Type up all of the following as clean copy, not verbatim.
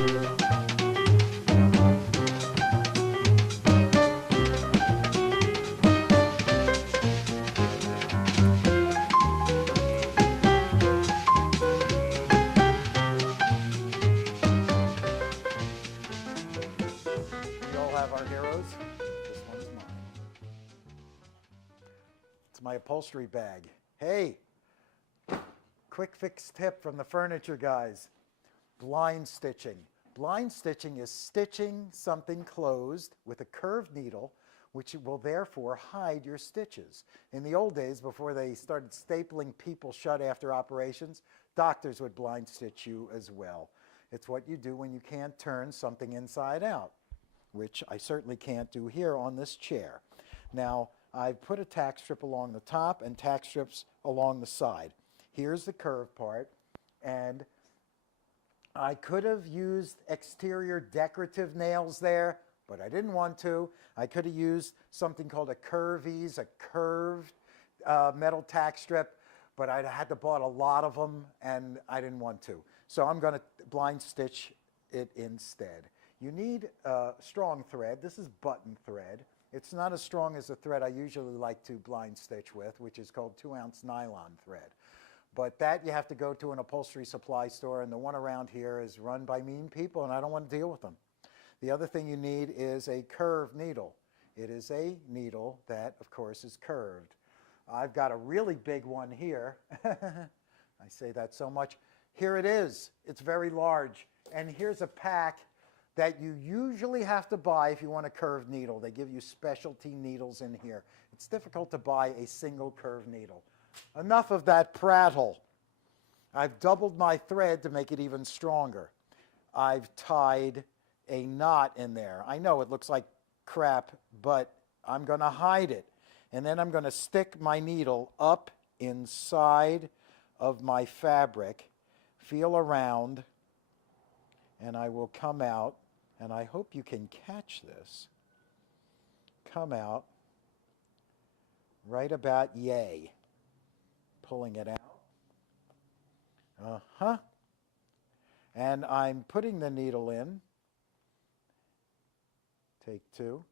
We all have our heroes. This one's mine. It's my upholstery bag. Hey, quick fix tip from the furniture guys. Blind stitching. Blind stitching is stitching something closed with a curved needle, which will therefore hide your stitches. In the old days, before they started stapling people shut after operations, doctors would blind stitch you as well. It's what you do when you can't turn something inside out, which I certainly can't do here on this chair. Now, I've put a tack strip along the top and tack strips along the side. Here's the curved part, and I could have used exterior decorative nails there, but I didn't want to. I could have used something called a curvies, a curved metal tack strip, but I had to bought a lot of them, and I didn't want to. So I'm going to blind stitch it instead. You need strong thread. This is button thread. It's not as strong as the thread I usually like to blind stitch with, which is called 2-ounce nylon thread. But that you have to go to an upholstery supply store, and the one around here is run by mean people, and I don't want to deal with them. The other thing you need is a curved needle. It is a needle that, of course, is curved. I've got a really big one here. I say that so much. Here it is. It's very large. And here's a pack that you usually have to buy if you want a curved needle. They give you specialty needles in here. It's difficult to buy a single curved needle. Enough of that prattle. I've doubled my thread to make it even stronger. I've tied a knot in there. I know it looks like crap, but I'm going to hide it. And then I'm going to stick my needle up inside of my fabric, feel around, and I will come out, and I hope you can catch this, come out right about yay, pulling it out. And I'm putting the needle in. Take two.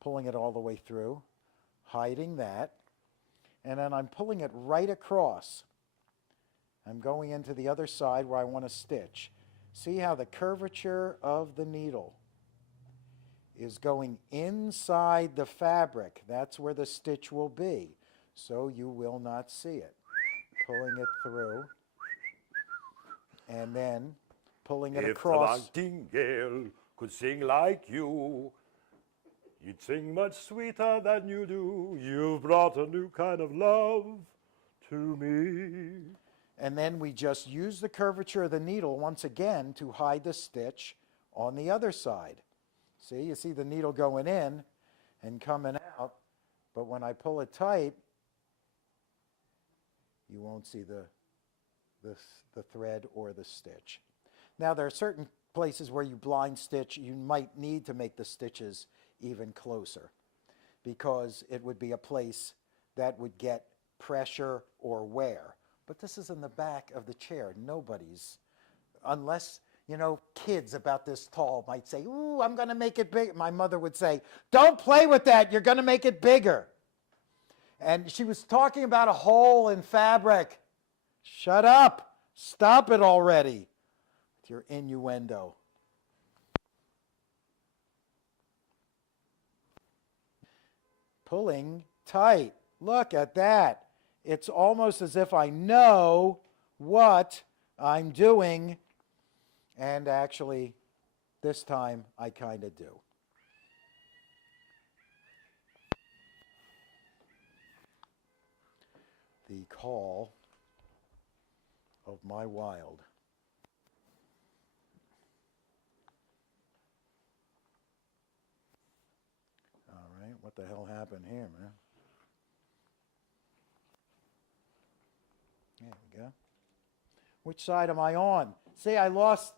Pulling it all the way through, hiding that, and then I'm pulling it right across. I'm going into the other side where I want to stitch. See how the curvature of the needle is going inside the fabric. That's where the stitch will be, so you will not see it. Pulling it through, and then pulling it across. If the nightingale could sing like you, you'd sing much sweeter than you do. You've brought a new kind of love to me. And then we just use the curvature of the needle once again to hide the stitch on the other side. See, you see the needle going in and coming out, but when I pull it tight, you won't see the thread or the stitch. Now, there are certain places where you blind stitch, you might need to make the stitches even closer, because it would be a place that would get pressure or wear. But this is in the back of the chair. Nobody's, unless, you know, kids about this tall might say, ooh, I'm going to make it big. My mother would say, don't play with that. You're going to make it bigger. And she was talking about a hole in fabric. Shut up. Stop it already with your innuendo. Pulling tight. Look at that. It's almost as if I know what I'm doing, and actually, this time I kind of do. The call of my wild. All right, what the hell happened here, man? There we go. Which side am I on? See, I lost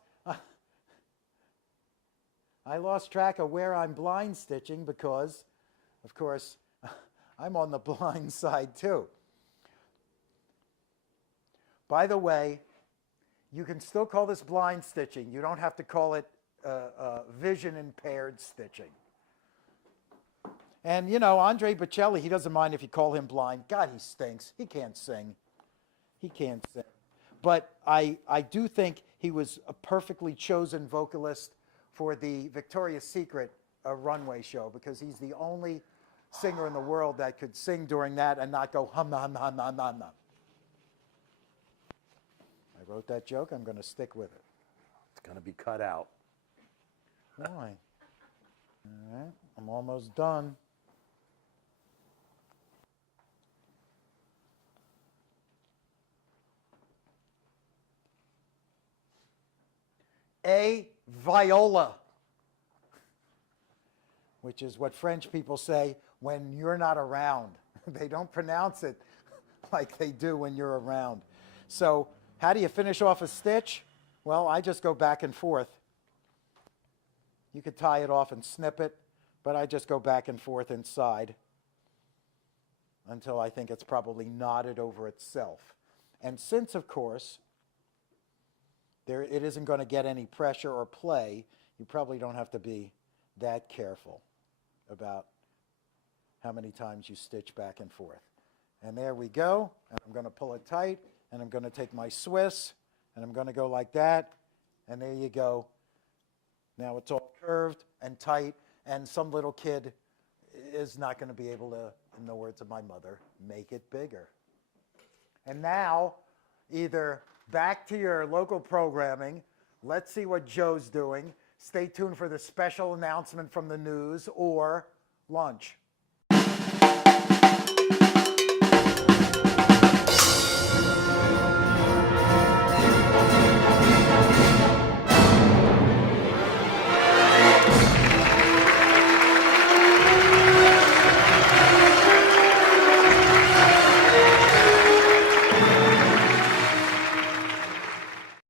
track of where I'm blind stitching because, of course, I'm on the blind side too. By the way, you can still call this blind stitching. You don't have to call it vision impaired stitching. And, you know, Andre Bocelli, he doesn't mind if you call him blind. God, he stinks. He can't sing. He can't sing. But I do think he was a perfectly chosen vocalist for the Victoria's Secret runway show, because he's the only singer in the world that could sing during that and not go hum, hum, hum, hum, hum, hum. I wrote that joke. I'm going to stick with it. It's going to be cut out. Why? All right, I'm almost done. A viola, which is what French people say when you're not around. They don't pronounce it like they do when you're around. So how do you finish off a stitch? Well, I just go back and forth. You could tie it off and snip it, but I just go back and forth inside until I think it's probably knotted over itself. And since, of course, it isn't going to get any pressure or play, you probably don't have to be that careful about how many times you stitch back and forth. And there we go. And I'm going to pull it tight, and I'm going to take my Swiss, and I'm going to go like that, and there you go. Now it's all curved and tight, and some little kid is not going to be able to, in the words of my mother, make it bigger. And now, either back to your local programming, let's see what Joe's doing, stay tuned for the special announcement from the news, or lunch.